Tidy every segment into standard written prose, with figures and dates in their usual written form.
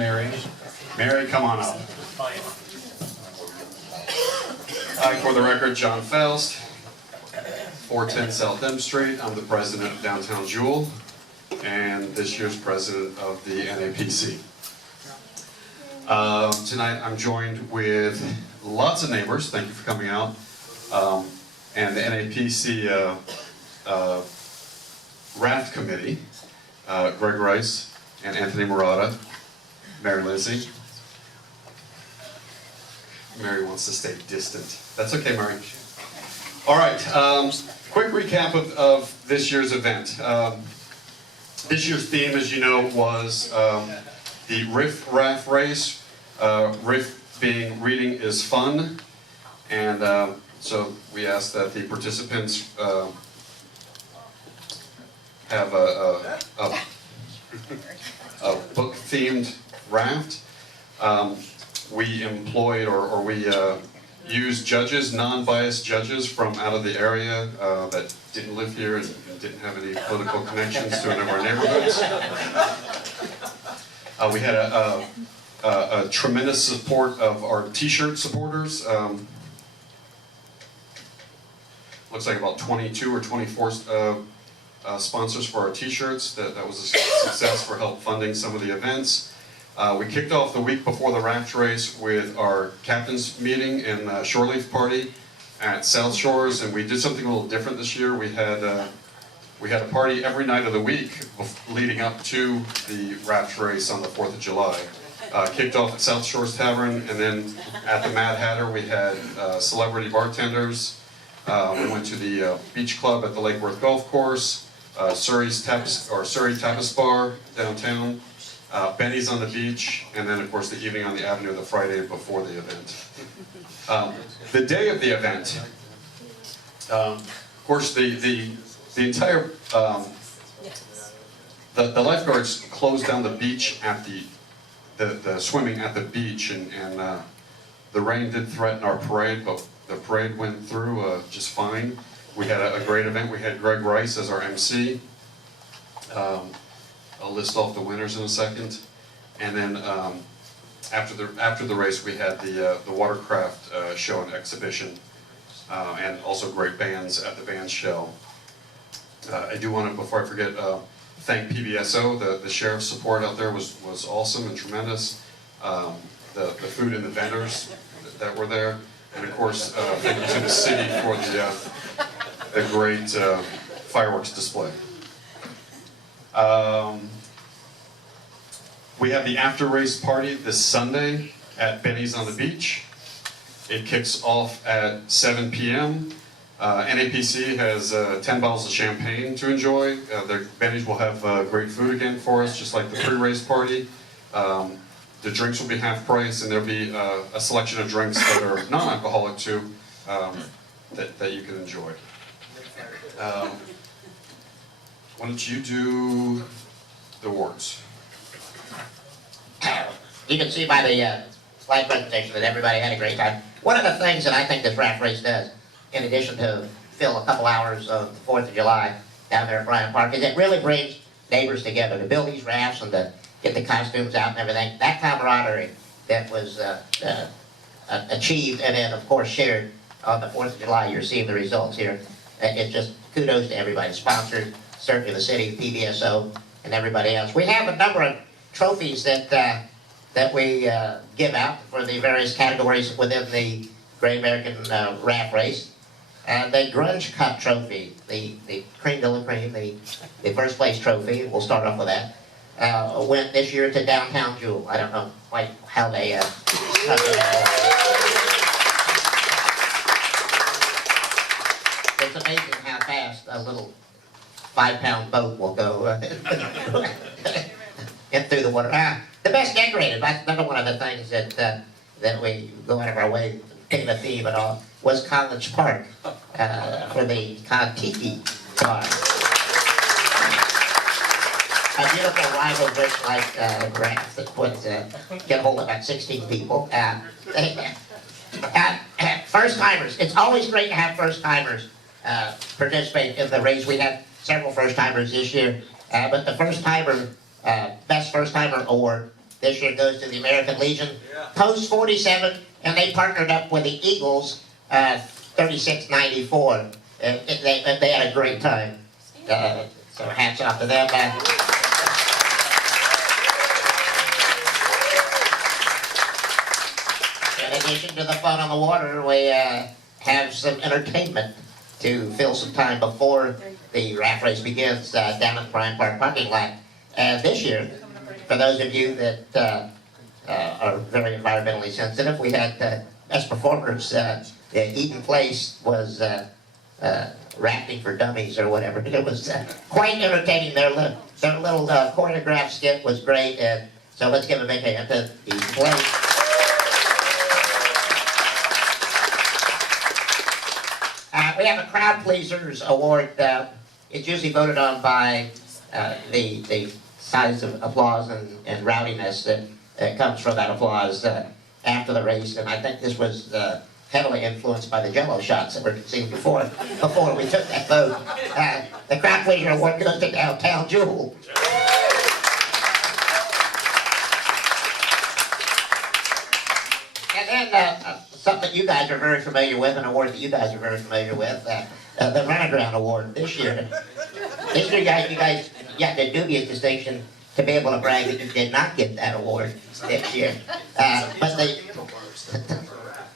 Mary. Mary, come on up. I, for the record, John Faust, 410 South M Street. I'm the president of Downtown Jewel and this year's president of the NAPC. Tonight I'm joined with lots of neighbors. Thank you for coming out. And the NAPC Raft Committee, Greg Rice and Anthony Murata, Mary Lindsay. Mary wants to stay distant. That's okay, Mary. All right, quick recap of this year's event. This year's theme, as you know, was the Raft race. Riff being reading is fun, and so we asked that the participants have a book-themed raft. We employed or we used judges, non-biased judges from out of the area that didn't live here and didn't have any political connections to a number of neighborhoods. We had a tremendous support of our t-shirt supporters. Looks like about 22 or 24 sponsors for our t-shirts. That was a success for help funding some of the events. We kicked off the week before the Raft race with our captain's meeting and shoreleaf party at South Shores, and we did something a little different this year. We had a party every night of the week leading up to the Raft race on the 4th of July. Kicked off at South Shores Tavern, and then at the Mad Hatter we had celebrity bartenders. We went to the beach club at the Lake Worth Golf Course, Surrey Tapas Bar downtown, Benny's on the beach, and then of course the evening on the Avenue the Friday before the event. The day of the event, of course the entire the lifeguards closed down the beach at the swimming at the beach, and the rain did threaten our parade, but the parade went through just fine. We had a great event. We had Greg Rice as our MC. I'll list off the winners in a second. And then after the race, we had the watercraft show and exhibition, and also great bands at the band show. I do want to, before I forget, thank PBSO. The sheriff's support out there was awesome and tremendous. The food and the vendors that were there, and of course, thank you to the city for the great fireworks display. We have the after-race party this Sunday at Benny's on the Beach. It kicks off at 7 p.m. NAPC has 10 bottles of champagne to enjoy. Benny's will have great food again for us, just like the pre-race party. The drinks will be half price, and there'll be a selection of drinks that are non-alcoholic too, that you can enjoy. Why don't you do the awards? You can see by the slide presentation that everybody had a great time. One of the things that I think this Raft race does, in addition to fill a couple hours of the 4th of July down there at Bryant Park, is it really brings neighbors together to build these rafts and to get the costumes out and everything. That camaraderie that was achieved and then, of course, shared on the 4th of July, you're seeing the results here. It's just kudos to everybody, sponsors, certainly the city, PBSO, and everybody else. We have a number of trophies that we give out for the various categories within the Great American Raft Race. The Grunge Cup trophy, the cream de la cream, the first place trophy, we'll start off with that, went this year to Downtown Jewel. I don't know quite how they It's amazing how fast a little 5-pound boat will go in through the water. The best decorated, that's another one of the things that we go out of our way to pick a theme and all, was College Park for the Kon-Tiki bar. A beautiful rival drink like Raft that would get hold of about 16 people. First-timers, it's always great to have first-timers participate in the race. We had several first-timers this year, but the first-timer, Best First-Timer Award this year goes to the American Legion. Post 47, and they partnered up with the Eagles, 3694. They had a great time. So hats off to them. In addition to the fun on the water, we have some entertainment to fill some time before the raft race begins down at the Bryant Park parking lot. And this year, for those of you that are very environmentally sensitive, we had as performers. Eden Place was rafting for dummies or whatever. It was quite entertaining. Their little choreographed skit was great. And so let's give a big hand to Eden Place. We have a Crowd Pleasers Award. It's usually voted on by the size of applause and rowdiness that comes from that applause after the race. And I think this was heavily influenced by the Jello shots that were seen before we took that vote. The Crowd Pleaser Award goes to Downtown Jewel. And then something that you guys are very familiar with, an award that you guys are very familiar with, the Runaground Award this year. This year, you guys got the dubious distinction to be able to brag that you did not get that award this year. But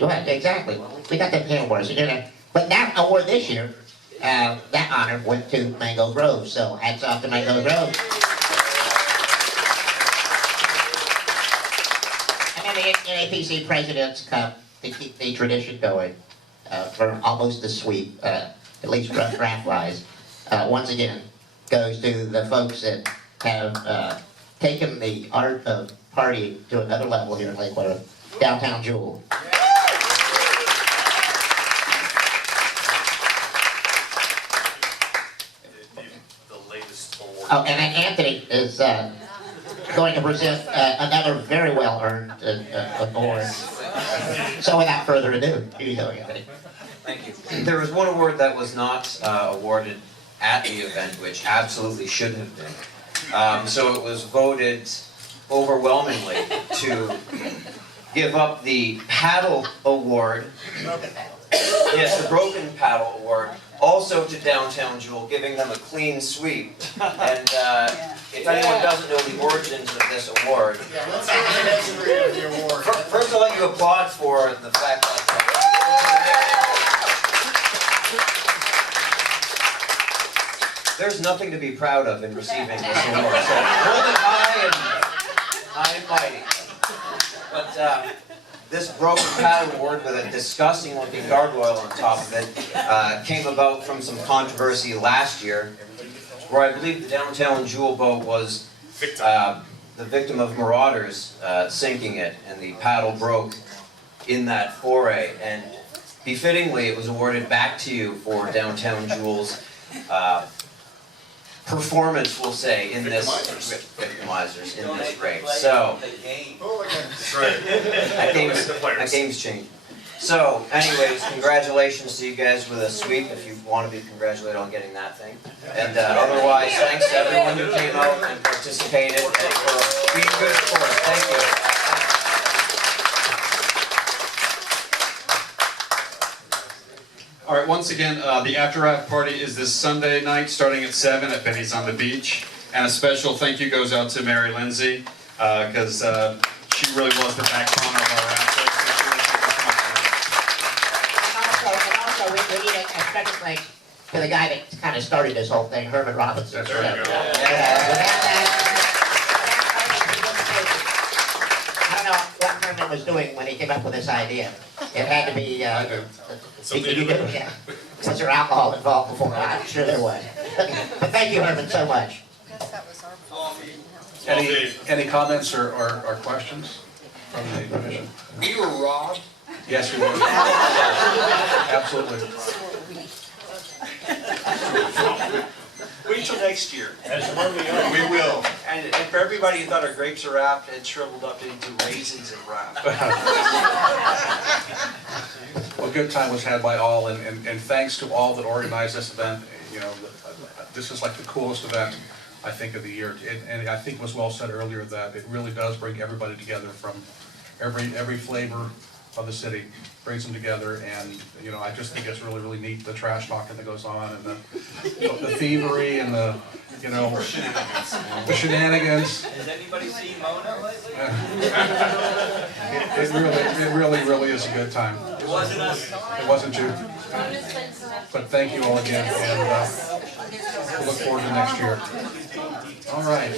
right, exactly. We got that pin awards. But that award this year, that honor went to Mango Grove. So hats off to Mango Grove. And then the NAPC President's Cup to keep the tradition going for almost a sweep, at least draft-wise. Once again, goes to the folks that have taken the art of partying to another level here in Lakewater, Downtown Jewel. The latest award. Oh, and then Anthony is going to present another very well-earned award. So without further ado, here you go, Anthony. Thank you. There was one award that was not awarded at the event, which absolutely should have been. So it was voted overwhelmingly to give up the paddle award, yes, the broken paddle award, also to Downtown Jewel, giving them a clean sweep. And if anyone doesn't know the origins of this award, first I'll let you applaud for the fact that there's nothing to be proud of in receiving this award. So hold it high and mighty. But this broken paddle award with a disgusting looking gargoyle on top of it came about from some controversy last year, where I believe the Downtown Jewel boat was the victim of marauders sinking it, and the paddle broke in that foray. And befittingly, it was awarded back to you for Downtown Jewel's performance, we'll say, in this victimizers in this race. So that game's changed. So, anyways, congratulations to you guys with a sweep, if you want to be congratulated on getting that thing. And otherwise, thanks to everyone who came out and participated and for being good sports. Thank you. All right, once again, the After Raft Party is this Sunday night, starting at 7 at Benny's on the Beach. And a special thank you goes out to Mary Lindsay, because she really was the backbone of our raft race. And also, we need a special thanks to the guy that kind of started this whole thing, Herman Robinson. There you go. I don't know what Herman was doing when he came up with this idea. It had to be, was there alcohol involved before? I'm sure there was. But thank you, Herman, so much. Any comments or questions from the commission? We were robbed. Yes, we were. Absolutely. Wait till next year. We will. And for everybody who thought our grapes are wrapped, it shriveled up into raisins and wrapped. Well, good time was had by all, and thanks to all that organized this event. You know, this is like the coolest event I think, of the year. And I think was well said earlier that it really does bring everybody together from every flavor of the city, brings them together, and, you know, I just think it's really, really neat, the trash talking that goes on, and the thievery, and the, you know, the shenanigans. Has anybody seen Mona lately? It really is a good time. It wasn't us. It wasn't you. But thank you all again, and we'll look forward to next year. All right.